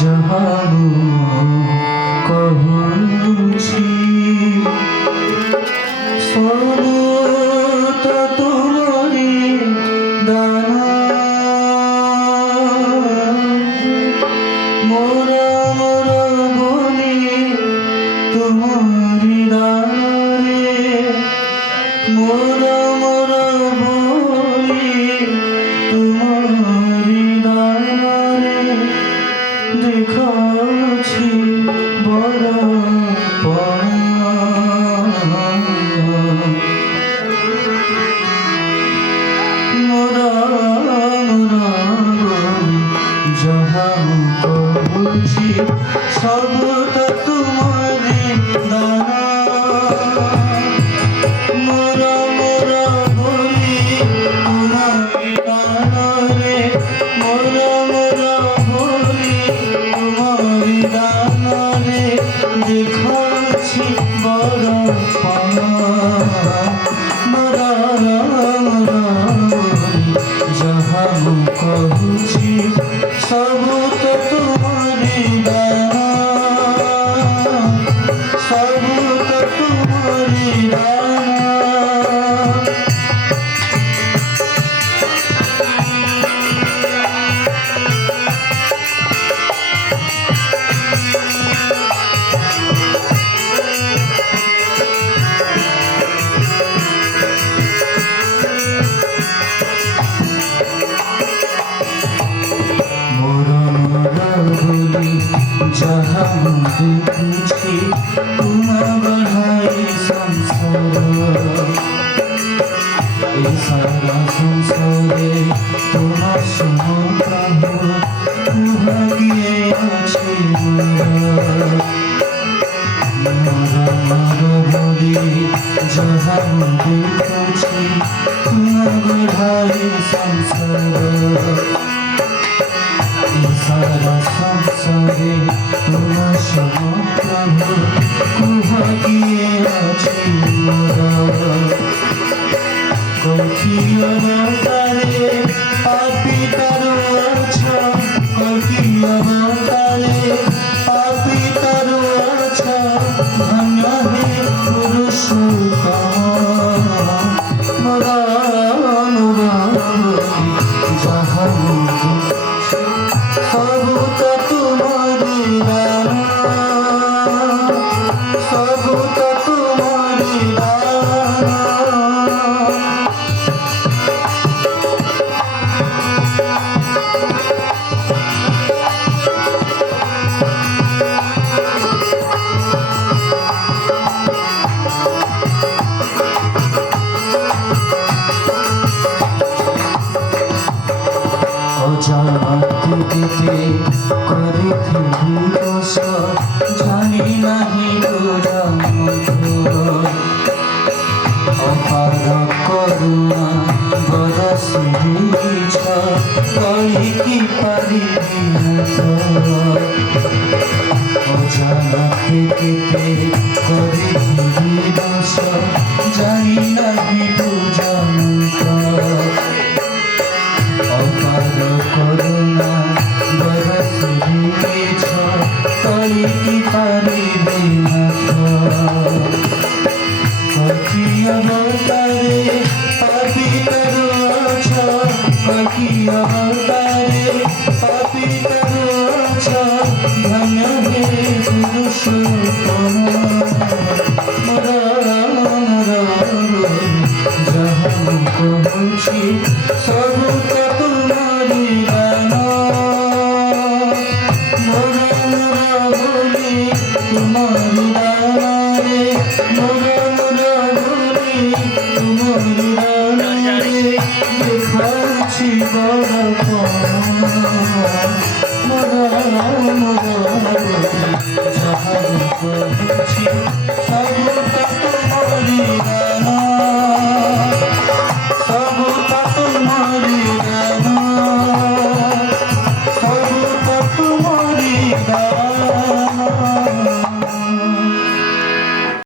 जहानु कहूँछि सोनू तो तुम्हारी दाना मोरा मोरा बोली तुम्हारी दाना रे मोरा मोरा बोली तुम्हारी दाना रे देखाछि बड़ा पड़ा मोरा मोरा जहाँ कहूँछि सब तो तुम्हारी दाना मोरा मोरा बोली तुम्हारी दाना रे मोरा मोरा बोली तुम्हारी दाना रे देखाछि बड़ा पाना मोरा मोरा बोली जहाँ कहूँछि सब तो तुम्हारी दाना सब तो तुम्हारी दाना जहाँ देखुछि तुम्हारा बढ़ाई संसार ए सारा संसारे तुम्हार समप्रभु तुहागिए আছে मोरा बोली जहाँ देखुछि तुम्हारा बढ़ाई संसार सारा संसारे तुम्हार समप्रभु तुहागिए আছে মোরা কখি অবতারে পাপী তারু আছো কখি অবতারে পাপী তারু আছো ধন্য হে পুরুষোত্তম মোরা মোরা যাহা सब तो तुम्हारी दाना सब तो तुम्हारी दाना অজান্তে দিতে করেছি দোষ জানি নাহি অপার করুণা বরষি দিয়েছ কই কি পারিবি অজান্তে দিতে করেছি দোষ জানি নাহি অপার করুণা বরষি দিয়েছ কই কি পারিবি কখি অবতারে পাপী তারু আছো কখি অবতারে পাপী তারু আছো ধন্য হে পুরুষোত্তম মোরা মোরা যাহা कहूँछि सब तो तुम्हारी दाना मोरा मोरा बोली तुम्हारी दाना रे मोरा मोरा बोली तुम्हारी दाना रे देखाछि बड़ा पाना मोरा मोरा बोली जहाँ कहूँछि